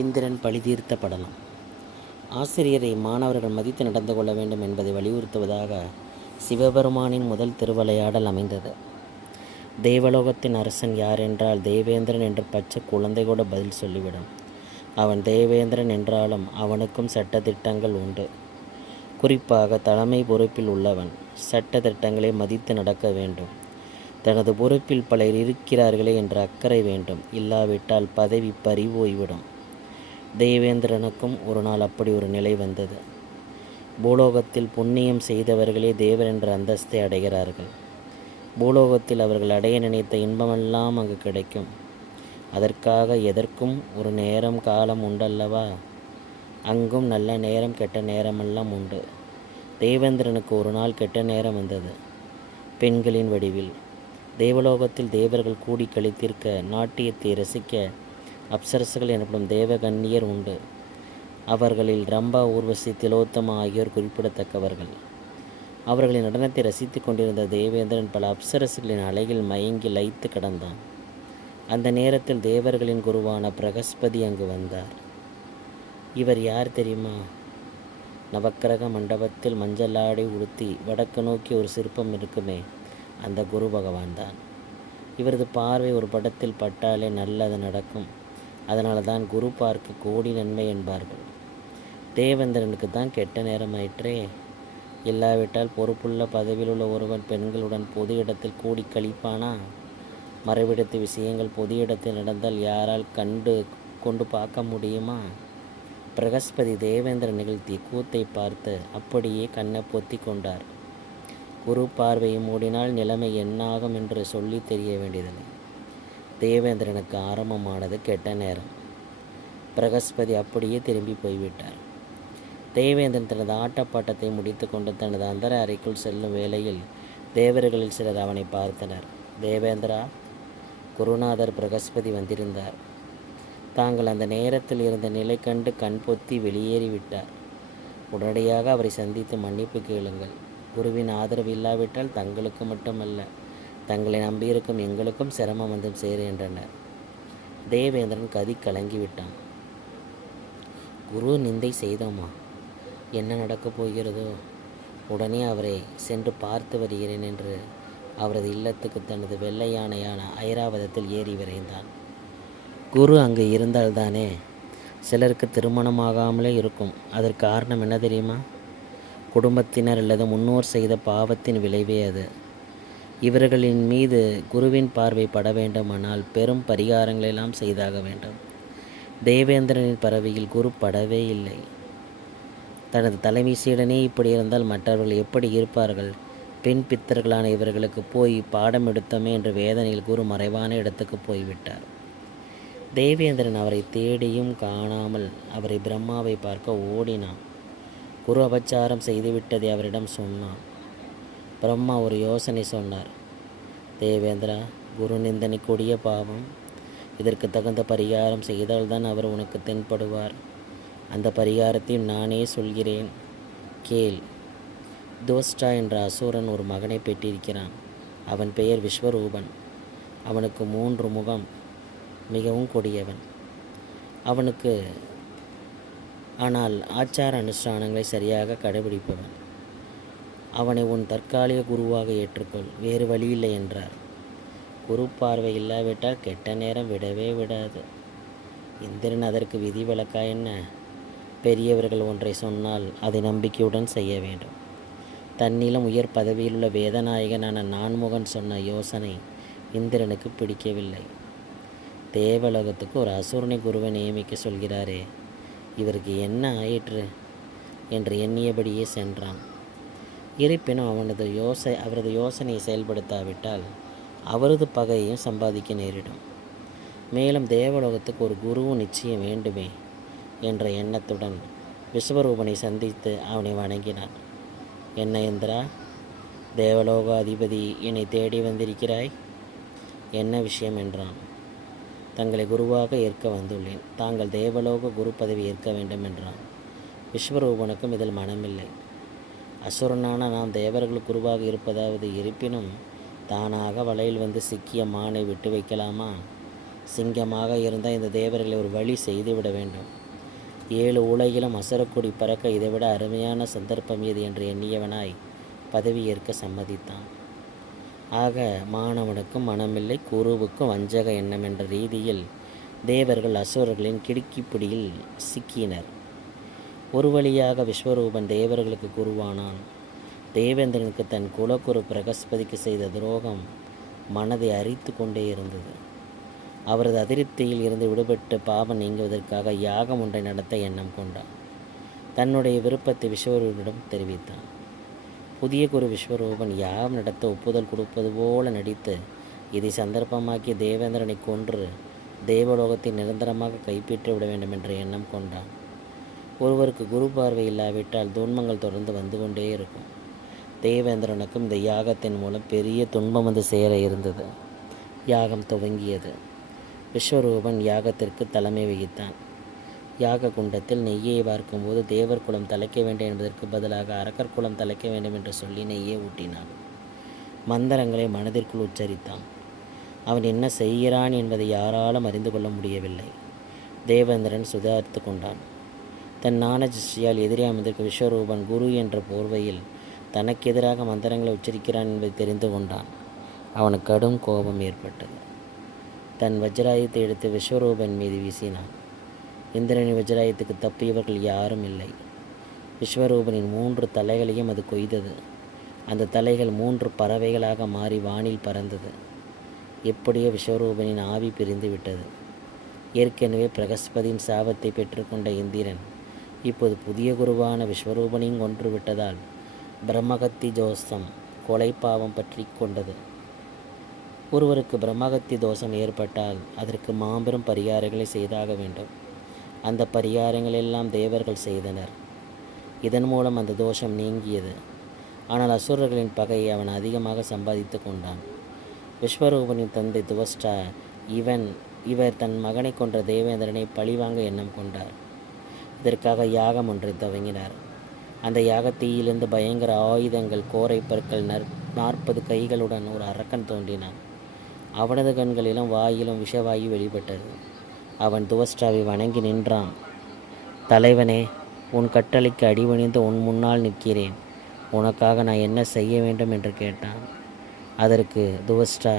இந்திரன் பழிதீர்த்தப்படலாம். ஆசிரியரை மாணவர்கள் மதித்து நடந்து கொள்ள வேண்டும் என்பதை வலியுறுத்துவதாக சிவபெருமானின் முதல் திருவிளையாடல் அமைந்தது. தேவலோகத்தின் அரசன் யார் என்றால் தேவேந்திரன் என்று பச்சை குழந்தை கூட பதில் சொல்லிவிடும். அவன் தேவேந்திரன் என்றாலும் அவனுக்கும் சட்டத்திட்டங்கள் உண்டு. குறிப்பாக தலைமை பொறுப்பில் உள்ளவன் சட்ட திட்டங்களை மதித்து நடக்க வேண்டும். தனது பொறுப்பில் பலர் இருக்கிறார்களே என்ற அக்கறை வேண்டும். இல்லாவிட்டால் பதவி பறிபோய்விடும். தேவேந்திரனுக்கும் ஒரு நாள் அப்படி ஒரு நிலை வந்தது. பூலோகத்தில் புண்ணியம் செய்தவர்களே தேவர் என்ற அந்தஸ்தை அடைகிறார்கள். பூலோகத்தில் அவர்கள் அடைய நினைத்த இன்பமெல்லாம் அங்கு கிடைக்கும். அதற்காக எதற்கும் ஒரு நேரம் காலம் உண்டல்லவா? அங்கும் நல்ல நேரம் கெட்ட நேரமெல்லாம் உண்டு. தேவேந்திரனுக்கு ஒரு நாள் கெட்ட நேரம் வந்தது. பெண்களின் வடிவில் தேவலோகத்தில் தேவர்கள் கூடி கழித்திருக்க நாட்டியத்தை ரசிக்க அப்சரசுகள் எனப்படும் தேவகன்னியர் உண்டு. அவர்களில் ரம்பா, ஊர்வசி, திலோத்தமா ஆகியோர் குறிப்பிடத்தக்கவர்கள். அவர்களின் நடனத்தை ரசித்து கொண்டிருந்த தேவேந்திரன் பல அப்சரசுகளின் அலையில் மயங்கி லயித்து கிடந்தான். அந்த நேரத்தில் தேவர்களின் குருவான பிரகஸ்பதி அங்கு வந்தார். இவர் யார் தெரியுமா? நவக்கிரக மண்டபத்தில் மஞ்சள் ஆடை உடுத்தி வடக்கு நோக்கி ஒரு சிற்பம் இருக்குமே, அந்த குரு பகவான் தான். இவரது பார்வை ஒரு படத்தில் பட்டாலே நல்லது நடக்கும். அதனால தான் குரு பார்க்க கோடி நன்மை என்பார்கள். தேவேந்திரனுக்கு தான் கெட்ட நேரம் ஆயிற்றே. இல்லாவிட்டால் பொறுப்புள்ள பதவியில் உள்ள ஒருவன் பெண்களுடன் பொது இடத்தில் கூடி கழிப்பானா? மறைவிடத்து விஷயங்கள் பொது இடத்தில் நடந்தால் யாரால் கொண்டு பார்க்க முடியுமா? பிரகஸ்பதி தேவேந்திரன் நிகழ்த்திய கூத்தை பார்த்து அப்படியே கண்ணை பொத்தி கொண்டார். குரு பார்வையை மூடினால் நிலைமை என்னாகும் என்று சொல்லி தெரிய வேண்டியதில்லை. தேவேந்திரனுக்கு ஆரம்பமானது கெட்ட நேரம். பிரகஸ்பதி அப்படியே திரும்பி போய்விட்டார். தேவேந்திரன் தனது ஆட்டப்பாட்டத்தை முடித்து கொண்டு தனது அந்தர அறைக்குள் செல்லும் வேளையில் தேவர்களில் சிலர் அவனை பார்த்தனர். தேவேந்திரா, குருநாதர் பிரகஸ்பதி வந்திருந்தார். தாங்கள் அந்த நேரத்தில் இருந்த நிலை கண்டு கண் பொத்தி வெளியேறிவிட்டார். உடனடியாக அவரை சந்தித்து மன்னிப்பு கேளுங்கள். குருவின் ஆதரவு இல்லாவிட்டால் தங்களுக்கு மட்டுமல்ல, தங்களை நம்பியிருக்கும் எங்களுக்கும் சிரமம் வந்து சேரு என்றனர். தேவேந்திரன் கதி கலங்கிவிட்டான். குரு நிந்தை செய்தோமா? என்ன நடக்கப் போகிறதோ? உடனே அவரை சென்று பார்த்து வருகிறேன் என்று அவரது இல்லத்துக்கு தனது வெள்ளை யானையான ஐராவதத்தில் ஏறி விரைந்தான். குரு அங்கு இருந்தால்தானே சிலருக்கு திருமணமாகாமலே இருக்கும். அதற்கு காரணம் என்ன தெரியுமா? குடும்பத்தினர் அல்லது முன்னோர் செய்த பாவத்தின் விளைவே அது. இவர்களின் மீது குருவின் பார்வை பட வேண்டுமானால் பெரும் பரிகாரங்களெல்லாம் செய்தாக வேண்டும். தேவேந்திரனின் பறவையில் குரு படவே இல்லை. தனது தலைமை சீடனே இப்படி இருந்தால் மற்றவர்கள் எப்படி இருப்பார்கள்? பெண் பித்தர்களான இவர்களுக்கு போய் பாடம் எடுத்தோமே என்ற வேதனையில் குரு மறைவான இடத்துக்கு போய்விட்டார். தேவேந்திரன் அவரை தேடியும் காணாமல் அவரை பிரம்மாவை பார்க்க ஓடினான். குரு அபச்சாரம் செய்துவிட்டதை அவரிடம் சொன்னான். பிரம்மா ஒரு யோசனை சொன்னார். தேவேந்திரா, குரு நிந்தனை கொடிய பாவம். இதற்கு தகுந்த பரிகாரம் செய்தால்தான் அவர் உனக்கு தென்படுவார். அந்த பரிகாரத்தையும் நானே சொல்கிறேன், கேள். தோஸ்டா என்ற அசுரன் ஒரு மகனை பெற்றிருக்கிறான். அவன் பெயர் விஸ்வரூபன். அவனுக்கு 3 முகம். மிகவும் கொடியவன். அவனுக்கு ஆனால் ஆச்சார அனுஷ்டானங்களை சரியாக கடைபிடிப்பவன். அவனை உன் தற்காலிக குருவாக ஏற்றுக்கொள், வேறு வழியில்லை என்றார். குரு பார்வை இல்லாவிட்டால் கெட்ட நேரம் விடவே விடாது. இந்திரன் அதற்கு விதிவிலக்கா என்ன? பெரியவர்கள் ஒன்றை சொன்னால் அதை நம்பிக்கையுடன் செய்ய வேண்டும். தன்னிலும் உயர் பதவியிலுள்ள வேதநாயகனான நான்முகன் சொன்ன யோசனை இந்திரனுக்கு பிடிக்கவில்லை. தேவலோகத்துக்கு ஒரு அசுரனை குருவை நியமிக்க சொல்கிறாரே, இவருக்கு என்ன ஆயிற்று என்று எண்ணியபடியே சென்றான். இருப்பினும் அவரது யோசனையை செயல்படுத்தாவிட்டால் அவரது பகையையும் சம்பாதிக்க நேரிடும். மேலும் தேவலோகத்துக்கு ஒரு குருவும் நிச்சயம் வேண்டுமே என்ற எண்ணத்துடன் விஸ்வரூபனை சந்தித்து அவனை வணங்கினான். என்ன இந்திரா, தேவலோக அதிபதி என்னை தேடி வந்திருக்கிறாய்? என்ன விஷயம் என்றான். தங்களை குருவாக ஏற்க வந்துள்ளேன். தாங்கள் தேவலோக குரு பதவி ஏற்க வேண்டும் என்றான். விஸ்வரூபனுக்கும் இதில் மனமில்லை. அசுரனான நாம் தேவர்கள் குருவாக இருப்பதாவது, இருப்பினும் தானாக வலையில் வந்து சிக்கிய மானை விட்டு வைக்கலாமா? சிங்கமாக இருந்தால் இந்த தேவர்களை ஒரு வழி செய்துவிட வேண்டும். 7 உலகிலும் அசுரக்கொடி பறக்க இதைவிட அருமையான சந்தர்ப்பம் ஏது என்று எண்ணியவனாய் பதவியேற்க சம்மதித்தான். ஆக மாணவனுக்கும் மனமில்லை, குருவுக்கும் வஞ்சக எண்ணம் என்ற ரீதியில் தேவர்கள் அசுரர்களின் கிடுக்கிப்பிடியில் சிக்கினர். ஒரு வழியாக விஸ்வரூபன் தேவர்களுக்கு குருவானான். தேவேந்திரனுக்கு தன் குலக்குரு பிரகஸ்பதிக்கு செய்த துரோகம் மனதை அரித்து கொண்டே இருந்தது. அவரது அதிருப்தியில் இருந்து விடுபட்டு பாவம் நீங்குவதற்காக யாகம் ஒன்றை நடத்த எண்ணம் கொண்டான். தன்னுடைய விருப்பத்தை விஸ்வரூபனிடம் தெரிவித்தான். புதிய குரு விஸ்வரூபன் யாகம் நடத்த ஒப்புதல் கொடுப்பது போல நடித்து இதை சந்தர்ப்பமாக்கி தேவேந்திரனை கொன்று தேவலோகத்தை நிரந்தரமாக கைப்பற்றி விட வேண்டும் என்ற எண்ணம் கொண்டான். ஒருவருக்கு குரு பார்வை இல்லாவிட்டால் துன்பங்கள் தொடர்ந்து வந்து கொண்டே இருக்கும். தேவேந்திரனுக்கும் இந்த யாகத்தின் மூலம் பெரிய துன்பம் வந்து சேர இருந்தது. யாகம் துவங்கியது. விஸ்வரூபன் யாகத்திற்கு தலைமை வகித்தான். யாக குண்டத்தில் நெய்யை வார்க்கும்போது தேவர் குலம் தலைக்க வேண்டும் என்பதற்கு பதிலாக அரக்கர் குலம் தலைக்க வேண்டும் என்று சொல்லி நெய்யை ஊட்டினான். மந்திரங்களை மனதிற்குள் உச்சரித்தான். அவன் என்ன செய்கிறான் என்பதை யாராலும் அறிந்து கொள்ள முடியவில்லை. தேவேந்திரன் சுதாரித்து கொண்டான். தன் ஞான திருஷ்டியால் எதிரே அமர்ந்திருக்கும் விஸ்வரூபன் குரு என்ற போர்வையில் தனக்கு எதிராக மந்திரங்களை உச்சரிக்கிறான் என்பதை தெரிந்து கொண்டான். அவனுக்கு கடும் கோபம் ஏற்பட்டது. தன் வஜ்ராயத்தை எடுத்து விஸ்வரூபன் மீது வீசினான். இந்திரனின் வஜ்ராயத்துக்கு தப்பியவர்கள் யாரும் இல்லை. விஸ்வரூபனின் 3 தலைகளையும் அது கொய்தது. அந்த தலைகள் 3 பறவைகளாக மாறி வானில் பறந்தது. எப்படியோ விஸ்வரூபனின் ஆவி பிரிந்து விட்டது. ஏற்கனவே பிரகஸ்பதியின் சாபத்தை பெற்றுக்கொண்ட இந்திரன் இப்போது புதிய குருவான விஸ்வரூபனையும் கொன்று விட்டதால் பிரம்மகத்தி தோஷம் கொலை பாவம் பற்றி கொண்டது. ஒருவருக்கு பிரம்மகத்தி தோஷம் ஏற்பட்டால் அதற்கு மாபெரும் பரிகாரங்களை செய்தாக வேண்டும். அந்த பரிகாரங்கள் எல்லாம் தேவர்கள் செய்தனர். இதன் மூலம் அந்த தோஷம் நீங்கியது. ஆனால் அசுரர்களின் பகையை அவன் அதிகமாக சம்பாதித்து கொண்டான். விஸ்வரூபனின் தந்தை துவஷ்டா இவர் தன் மகனை கொன்ற தேவேந்திரனை பழிவாங்க எண்ணம் கொண்டார். இதற்காக யாகம் ஒன்றை துவங்கினார். அந்த யாகத்தீயிலிருந்து பயங்கர ஆயுதங்கள், கோரை பற்கள், 40 கைகளுடன் ஒரு அரக்கன் தோன்றினான். அவனது கண்களிலும் வாயிலும் விஷவாயு வெளிப்பட்டது. அவன் துவஷ்டாவை வணங்கி நின்றான். தலைவனே, உன் கட்டளைக்கு அடிபணிந்து உன் முன்னால் நிற்கிறேன். உனக்காக நான் என்ன செய்ய வேண்டும் என்று கேட்டான். அதற்கு துவஷ்டா,